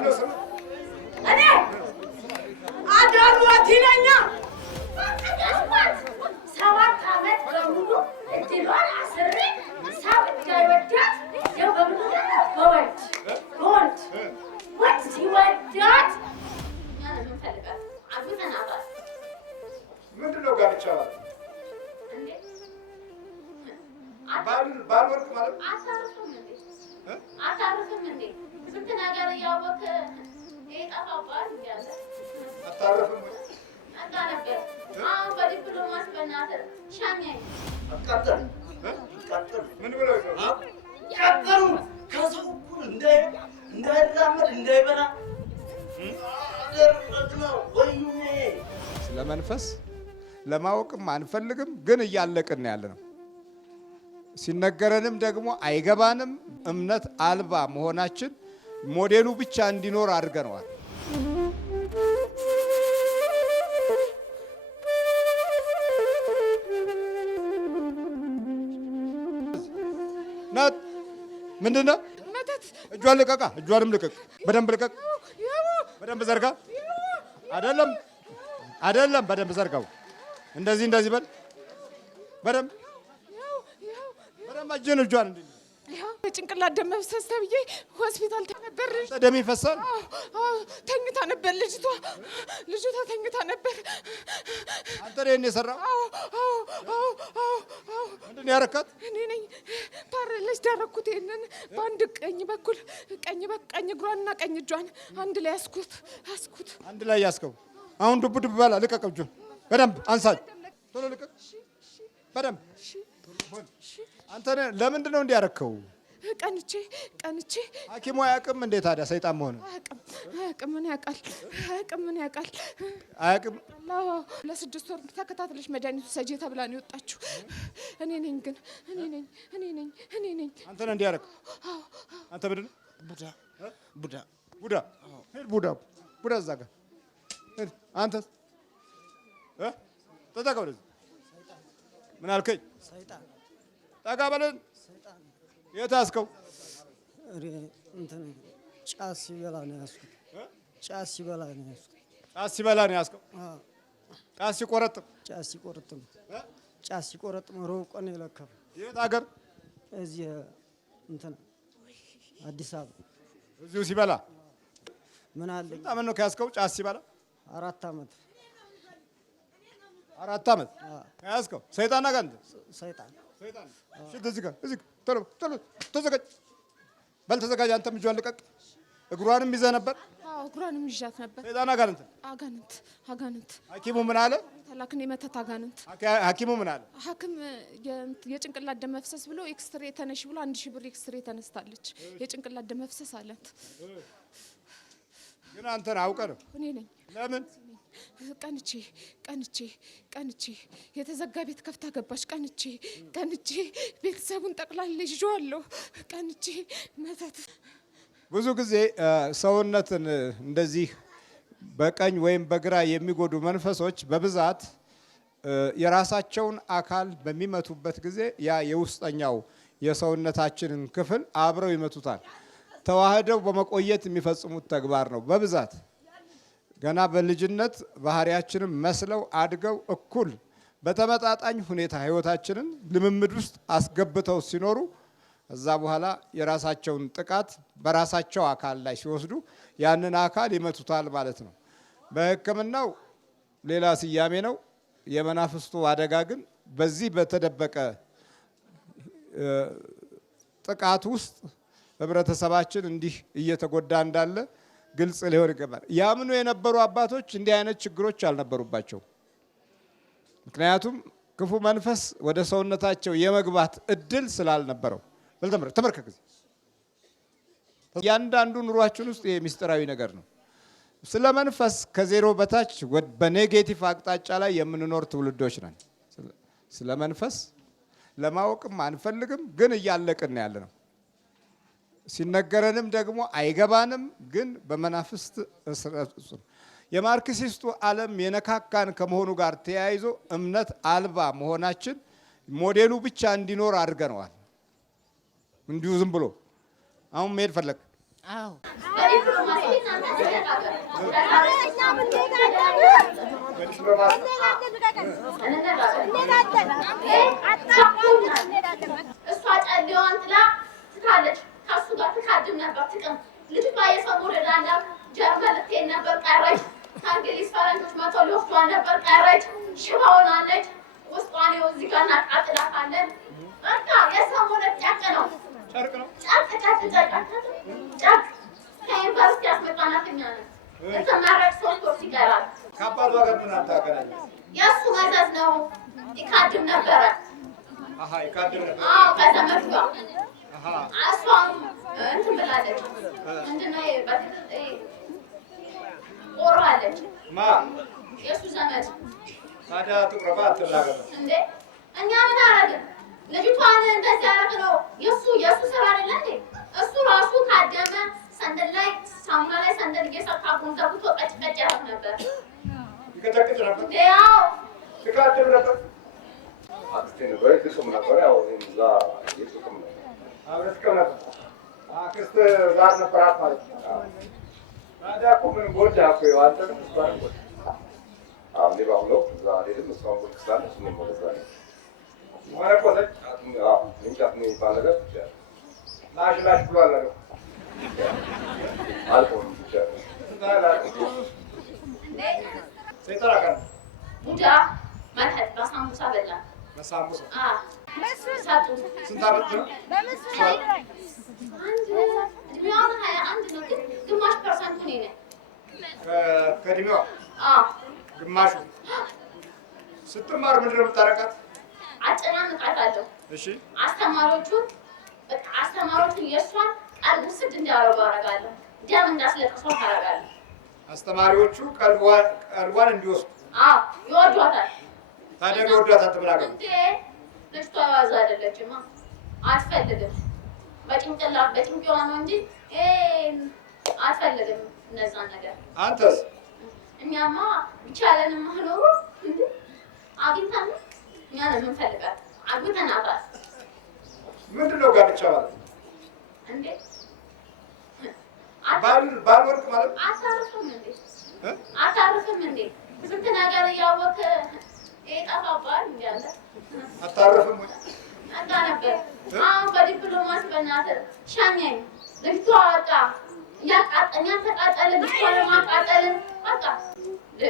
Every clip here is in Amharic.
ማነው ስም? እኔ አዳሏት ይለኛል። ሰባት ዓመት በሙሉ እድሏን አስሬ ሰው እንዳይወዳት ያው በወልድ ወድ ሲወዳት እኛ ነው የምንፈልጋት። አግብተናታል። ምንድን ነው ጋብቻ ማለት? ባልወርቅ ማለት አታርፍም እንዴ? ስንት ነገር እያወቅህ የጠፋባል እያለ አታርፍም ወይ? መጣ ነበር። አሁን በዲፕሎማሲ በእናትህ ሻኛኝ ቀጥል። ምን ብለው ቀጥሉ። ከሰው እኩል እንዳይራመድ እንዳይበላ አደረግ ነው ወይኔ። ስለ መንፈስ ለማወቅም አንፈልግም፣ ግን እያለቅን ያለ ነው። ሲነገረንም ደግሞ አይገባንም። እምነት አልባ መሆናችን ሞዴሉ ብቻ እንዲኖር አድርገነዋል። ናት ምንድን ነው? እጇን ልቀቃ፣ እጇንም ልቀቅ፣ በደንብ ልቀቅ፣ በደንብ ዘርጋ። አይደለም አይደለም፣ በደንብ ዘርጋው። እንደዚህ በል፣ በደንብ እጅን እጇን እንዴ የጭንቅላት ደም መፍሰስ ተብዬ ሆስፒታል ተነበር። ደም ይፈሳል። ተኝታ ነበር ልጅቷ ተኝታ ነበር። አንተ ነህ የሰራው? ምንድን ነው ያረካት? እኔ ነኝ ፓራላይዝ ዳረኩት። ይሄንን በአንድ ቀኝ በኩል ቀኝ እግሯንና ቀኝ እጇን አንድ ላይ ያስኩት። አንድ ላይ ያስከው። አሁን ዱብ ባላ ልቀቀው። እጁን በደንብ አንሳኝ። ቶሎ ልቀቅ በደንብ። አንተ ለምንድን ነው እንዲያረከው? ቀንቼ ሐኪሙ አያውቅም እንዴ ታዲያ? ሰይጣን መሆን አያውቅም። ምን ያውቃል? አያውቅም። ለ6 ወር ተከታትለሽ መድኃኒቱ ሰጂ ተብላ ነው የወጣችው። እኔ ነኝ። አንተ ነህ እንዲያረከው? አንተ ምንድን ነው? ቡዳ እዛ ጋር አንተ ተጠጋ ወደዚህ። ምን አልከኝ? ሰይጣን ጠጋ በለን። የት ያዝከው? ጫት ሲበላ ነው ያዝኩት። ጫት ሲበላ ነው ያዝከው? ጫት ሲቆረጥም ሮብ ቀን የለከፈው። የት ሀገር? እዚህ አዲስ አበባ። እዚሁ ሲበላ ምን አለኝ? ምን ነው ከያዝከው? ጫት ሲበላ 4 ዓመት 4 ዓመት ያዝከው። ሰይጣን አጋንንት ሰይጣን እዚህ ጋር ቶሎ ተዘጋጅ በል፣ ተዘጋጅ። አንተም እጇን ልቀቅ። እግሯንም ይዘህ ነበር? እግሯንም ይዣት ነበር። ሰይጣን አጋንንት። ሐኪሙ ምን አለ? ተላክን የመተት አጋንንት። ሐኪሙ ምን አለ? ሐኪም የጭንቅላት ደም መፍሰስ ብሎ ኤክስትሬ ተነሽ ብሎ 1000 ብር ኤክስትሬ ተነስታለች። የጭንቅላት ደም መፍሰስ አላት። ግን አንተን አውቀህ ነው? እኔ ነኝ። ለምን? ቀንቼ የተዘጋ ቤት ከፍታ ገባች። ቀንቼ ቤተሰቡን ጠቅላላ ይዤዋለሁ። ቀንቼ መተት። ብዙ ጊዜ ሰውነትን እንደዚህ በቀኝ ወይም በግራ የሚጎዱ መንፈሶች በብዛት የራሳቸውን አካል በሚመቱበት ጊዜ ያ የውስጠኛው የሰውነታችንን ክፍል አብረው ይመቱታል። ተዋህደው በመቆየት የሚፈጽሙት ተግባር ነው በብዛት። ገና በልጅነት ባህሪያችንን መስለው አድገው እኩል በተመጣጣኝ ሁኔታ ህይወታችንን ልምምድ ውስጥ አስገብተው ሲኖሩ እዛ በኋላ የራሳቸውን ጥቃት በራሳቸው አካል ላይ ሲወስዱ ያንን አካል ይመቱታል ማለት ነው። በሕክምናው ሌላ ስያሜ ነው። የመናፍስቱ አደጋ ግን በዚህ በተደበቀ ጥቃት ውስጥ ህብረተሰባችን እንዲህ እየተጎዳ እንዳለ ግልጽ ሊሆን ይገባል። ያምኑ የነበሩ አባቶች እንዲህ አይነት ችግሮች አልነበሩባቸው። ምክንያቱም ክፉ መንፈስ ወደ ሰውነታቸው የመግባት እድል ስላልነበረው። ተመርከክ። ያንዳንዱ ኑሯችን ውስጥ የሚስጥራዊ ነገር ነው። ስለ መንፈስ ከዜሮ በታች በኔጌቲቭ አቅጣጫ ላይ የምንኖር ትውልዶች ነን። ስለ መንፈስ ለማወቅም አንፈልግም፣ ግን እያለቅን ያለ ነው። ሲነገረንም ደግሞ አይገባንም፣ ግን በመናፍስት የማርክሲስቱ ዓለም የነካካን ከመሆኑ ጋር ተያይዞ እምነት አልባ መሆናችን ሞዴሉ ብቻ እንዲኖር አድርገነዋል። እንዲሁ ዝም ብሎ አሁን መሄድ ፈለግ አዎ በዲፕሎማሲ እናንተ ተነጋገሩ። እሷ ጨሌዋን ጥላ ትካለች። ከእሱ ጋር ትካድም ነበር ትቅም። ልጅቷ የሰው መውደድ አላት። ጀርመን ልትሄድ ነበር ቀረች። ከእንግሊዝ ፈረንጆች መቶ ሊወስዷት ነበር ቀረች። ሽባ ሆናለች። ውስጧን ይኸው እዚህ ጋር እናቃጥላታለን። በቃ የሰው መውደድ ጨቅ ነው። ጨቅ ከዩኒቨርሲቲ ያስመጣናት እኛ ነን። ልትመረቅ 3 ወር ሲቀራት ከአባቷ ጋር ምን አታገናኝ? የእሱ መዘዝ ነው። ይካድም ነበረ። ይካድም ነበር። አዎ ከዘመዱ ጋር እሷም እንትን ብላለች። ምንድን ነው ቆርባለች። የእሱ ዘመድ ታዲያ ትቁረባ አትናገር እንዴ? እኛ ምን አደረግን? ልጅቷን እንደዚህ ያደረግነው የእሱ ስራ አይደለ እንዴ? እሱ ራሱ ካደመ ሰንደል ላይ ሳሙና ላይ ሰንደል እየሰካ ጉንዘቡት ወቀጭ ቀጭ ያደርግ ነበር። ይቀጨቅጭ ነበር። ያው ትካድም ነበር። አክስቴ ነበር ትስም ነበር። ያው እዛ ይስም ነበር። አብረሽ ከነበር አክስት ጋር ነበራት ማለት ነው። ታዲያ እኮ ምን ጎዳ እኮ አንተ ምንባል ጎዳ አሁን ባሁን እዛ አይደለም እሷን ወልክሳለ እሱ ነው ወለዛለ ወረቆተች ምንጫት ነው የሚባል ነገር ላሽ ብሏል ነገር አልቆም ብቻ ሰይጣን አቀን ቡዳ መተት በሳሙሳ በላ በሳሙሳ ሳጡ ስንት ዓመት ነው? እድሜዋን 21 ነው፣ ግን ግማሽ ፐርሰንቱ እኔ ነኝ። ከእድሜዋ ግማሹ ስትማር ምንድን ነው የምታረቃት? አጨናንቃታለሁ። እሺ አስተማሪዎቹን የእሷን ቀልብ ውስድ እንዲያረጉ አደርጋለሁ። ደም እንዳስለቅሰው ታደርጋለሁ። አስተማሪዎቹ ቀልቧን እንዲወስዱ ይወዷታል። ታዲያ ይወዷታል። ትምናገር እንዴ ልጅቷ ዋዛ አይደለችማ። አትፈልግም። በጭንቅላ ነው እንጂ አትፈልግም እነዛን ነገር። አንተስ? እኛማ ቢቻለንም ኖሮ አግኝተን እኛ ነው የምንፈልጋት። አግብተናታል። ምንድን ነው ጋብቻ ማለት? እንዴ ባልወርቅ ማለት አታርፍም እንዴ? ስንት ነገር እያወቅህ ጠፋባል እንዲያለ አታርፍም ወይ? መጣ ነበር። አሁን በዲፕሎማሲ በእናትህ ሸኘኝ። ልጅቷ በቃ እኛን ተቃጠልን። ልጅቷ ለማቃጠልን በቃ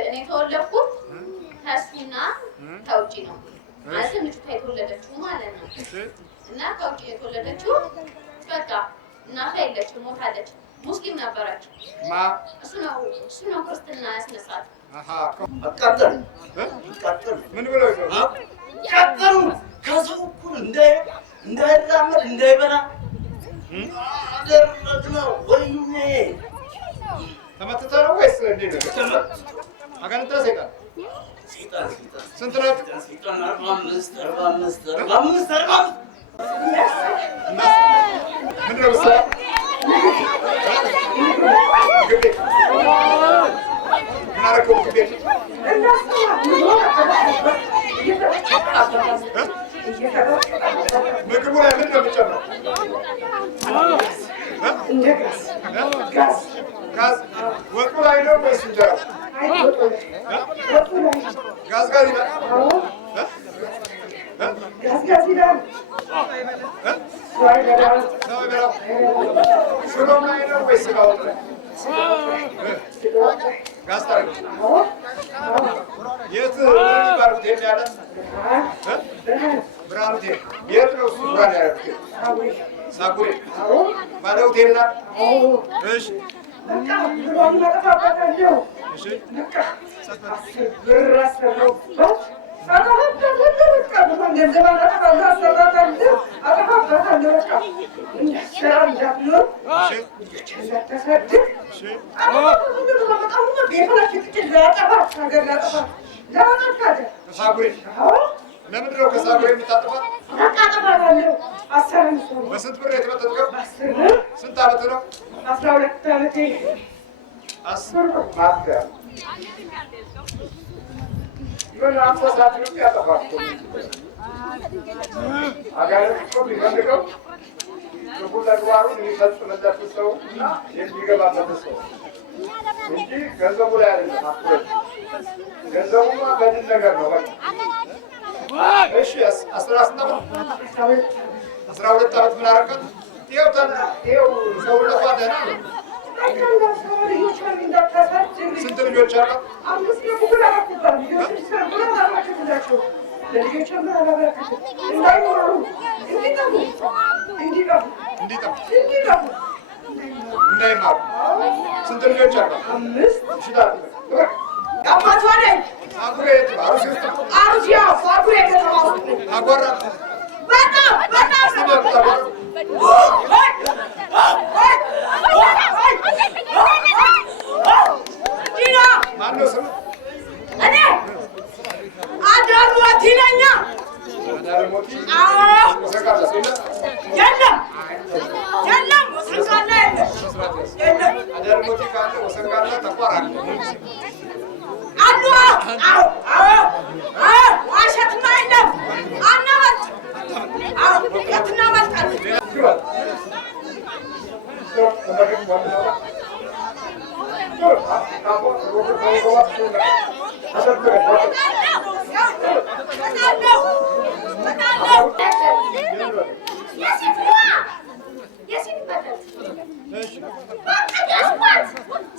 እኔ የተወለድኩት ከእሱና ከውጭ ነው። ማለትም ልጅቷ የተወለደችው ማለት ነው። እና ከውጭ የተወለደችው በቃ እናቷ የለችም፣ ሞታለች። ሙስሊም ነበረች። እሱ ነው ክርስትና ያስነሳት። አቃጠሉ። ምን ብለው ጨቀኑ። ከሰው እኩል እንዳይራመድ እንዳይበላ አደረግነው። ወዩኔ ተመትተህ ነው ወይስ እንዴት ነው? አጋንንት ሰይጣን ስንት ናችሁ? ሰይጣን 45 ምንድን ነው ምሳሌ? ምን አደረገው? ምግቡ ላይ ምንድን ነው የምጨምረው? ጋዝ ወጡ ላይ ነው ወይስ እንጀራ? ጋዝ ይላል። ሽሮ ላይ ነው ወይስ ስጋ ወጥ ላይ? ጋዝ ታደርገው። የት የሚባል ሆቴል ያለ? ብርሃን ሆቴል። የት ነው እሱ? ብርሃን ያደረጉት ሳጉሬ ባለ ሆቴል ናት። እሺ ለምንድን ነው ከሳጉሬ የምታጠፋት? በስንት ብር የተመጠጥቀው? ስንት ዓመት ነው? 12 ዓመቴ። 10 ማፍያ ምን አምሳሳት ነው ያጠፋት? አጋር እኮ ቢፈልገው ክፉ ተግባሩን የሚፈጽምለት ሰው እና የሚገባበት ሰው እንጂ ገንዘቡ ላይ አይደለም። አትኩረት ገንዘቡማ በድን ነገር ነው። እሺ 12 ዓመት ምን አደረጋት? ይኸው ሰውነቷ ደህና ነው። ስንት ልጆች አሉ? እንዳይማሩ ስንት ልጆች አሉ?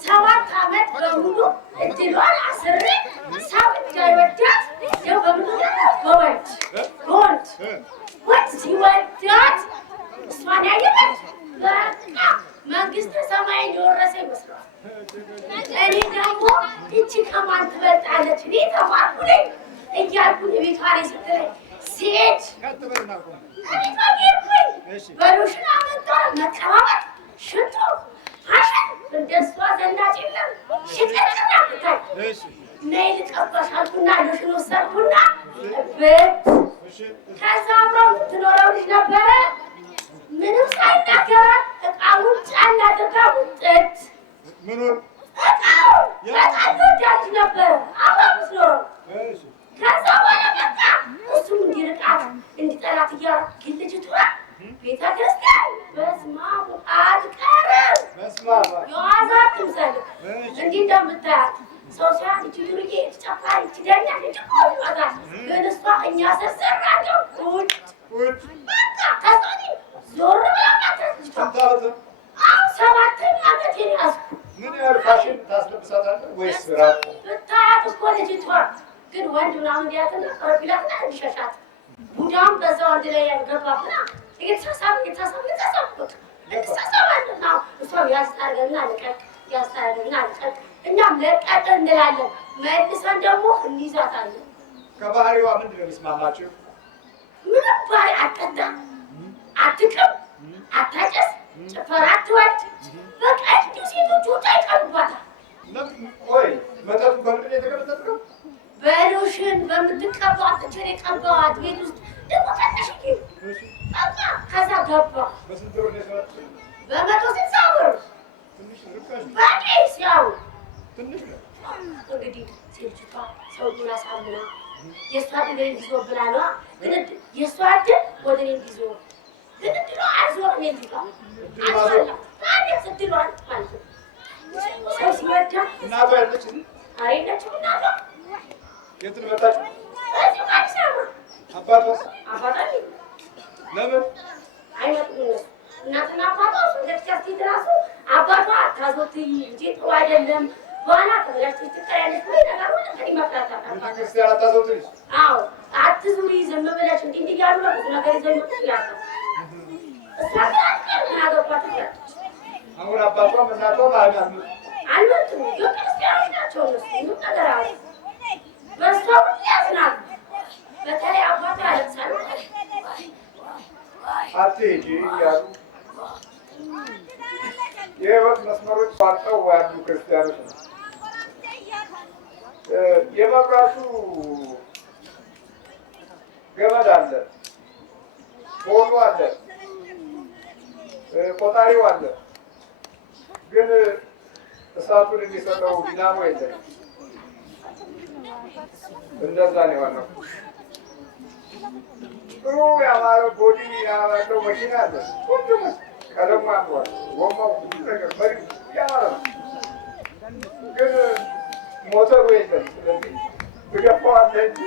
7 ዓመት በሙሉ እድሏን አስሬ ሰው እንዳይወዳት ያው በወድ ሲወዳት እሷን ያየበት በቃ መንግስተ ሰማይን የወረሰ ይመስለዋል። እኔ ደግሞ እቺ ከማን ትበልጣለች እኔ ተማርኩ ነኝ እያልኩኝ ቤቷ ላይ ስትለኝ ሴት እቤቷ ጌርኩኝ በሎሽን አመጣ መቀባበጥ ሽቶ ፋሽን እንደሷ ዘናጭ የለም። ሽቅርቅና ብታይ ነይ ልቀባሽ አልኩና ሎሽን ወሰድኩና በት ከዛ አብረው የምትኖረው ልጅ ነበረ። ምንም ሳይናገራት እቃውን ጫን አድርጋ ውጥት እቃው በጣም ተወዳጅ ነበረ። አብረው የምትኖረው ከዛ በኋላ በቃ እሱም እንዲርቃት እንዲጠላት እያደረኩ ግን ልጅቷ ቤተ ክርስቲያን በስመ አብ አትቀርም። የዋዛ አትምሰልህ። እንዲህ እንደምታያት ሰው ሲያት እቺ ዱርዬ ጨፋሪ እቺ ደኛ እቺ ይባታል። ግን እሷ እኛ ስርሰራቸው ቁጭ በቃ ከሶኒ ዞር ብላ አሁን 7ኛ ዓመቴን ያዝኩ። ምን ያህል ፋሽን ታስለብሳታለህ ወይስ ራቁ? ብታያት እኮ ልጅቷ ግን ወንድ ምናምን እንዲያትና ቀረቢላትና እንዲሸሻት ቡዳም በዛው አንድ ላይ ያገባብና እየተሳሳብና እሷም ያስታርገና ልቀቅ ያስታርገና ልቀቅ እኛም ለቀቅ እንላለን። መልሰን ደግሞ እንይዛታለን። ከባህሪዋ ምንድን ነው የሚስማማችሁ? ምንም ባህሪ አትቀጣም፣ አትቅም፣ አታጨስ፣ ጭፈራ አትወድ። በቃ እንዲሁ ሴቶቹ ወጣ ይቀሩባታል። ቆይ መጠጡ በምንድን ነው የተገለጠው? በሎሽን በምትቀባት እችን የቀባዋት ቤት ውስጥ ደግሞ ቀነሽ በቃ ከዛ ገባ። በስንት ብር ነው የሰራችው? በ160 ብር ትንሽ ርካሽ ባቄ ሲያው ትንሽ ነው። እንግዲህ ሴልችቷ ሰውዬውን አሳምና የእሷ ድል ይዞ ብላ ነዋ። ግን የእሷ ድል ወደ እኔ ይዞ ግን ድሎ አልዞርም። የልጅቷ አልዞርም ታዲያ ስድሏል ማለት ነው። ሰው ሲወዳ እናቷ ያለችም? ኧረ የለችም እናቷ። የት ነው የመጣችው? እዚሁ አዲስ አበባ። አባቷስ? አባቷ ለምን አይመጡም እነሱ እናትና አባቷ እሱ ቤተክርስቲያን ስትሄድ እራሱ አባቷ አታዞትይ እንጂ ጥሩ አይደለም በኋላ ተበላሽተሽ ትቀሪያለሽ ብሎ ይነገሩ እንግዲህ መፍራት አታውቅም። ቤተክርስቲያን አታዘውትሪ? አዎ አትዙሪ ዝም ብለሽ እንዲህ እንዲህ እያሉ ነው ብዙ ነገር ይዘው ይመጡ ይላሉ። እሷ ግን አትቀርም ምን አገባት ትላለች። አሁን አባቷም እናቷም አልመጡም። ክርስቲያኖች ናቸው እነሱ ምንም ነገር አሉ። በእሷ ሁሉ ያዝናሉ። በተለይ አባቷ ያለቅሳሉ። አትሄጂ እያሉ የህይወት መስመሮች ባርጠው ያሉ ክርስቲያኖች ነው። የመብራቱ ገመድ አለ፣ ፖሉ አለ፣ ቆጣሪው አለ፣ ግን እሳቱን የሚሰጠው ዲናሞ የለም። እንደዛ ነው የሆነው። ጥሩ ያማረ ቦዲ ያለው መኪና አለ። ቀለሙ ያምራል፣ ጎማው ብዙ ነገር መሪው ያማረ ነው። ግን ሞተሩ የለም። ስለዚህ ትገፋዋለህ እንጂ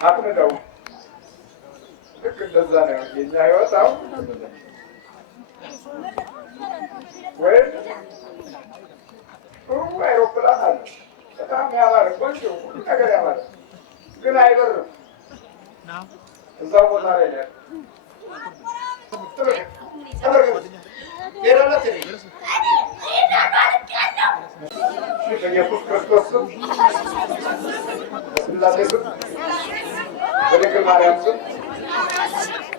አትነዳውም። ልክ እንደዛ ነው የኛ ህይወት አሁን። ወይም ጥሩ አይሮፕላን አለ፣ በጣም ያማረ ቆንጆ ሁሉ ነገር ያማረ፣ ግን አይበርም። እዛው ቦታ ላይ ነው በኢየሱስ ክርስቶስ ስም፣ በስላሴ ስም፣ በድንግል ማርያም ስም፣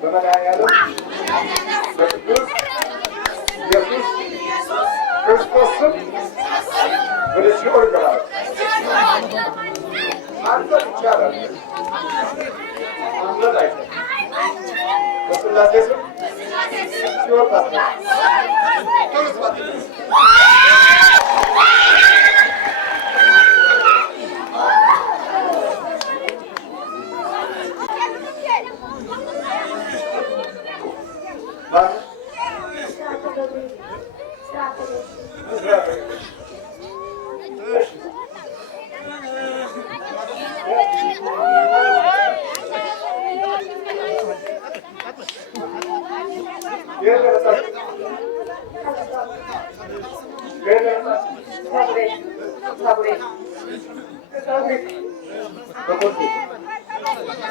በመድኃኒዓለም በቅዱስ ኢየሱስ ክርስቶስ ስም ወደ ሲኦል ይገባል። አንተ ይቻላል ማምለጥ አይቻልም። በስላሴ ስም ሲኦል ታስገባል።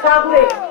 Sabre.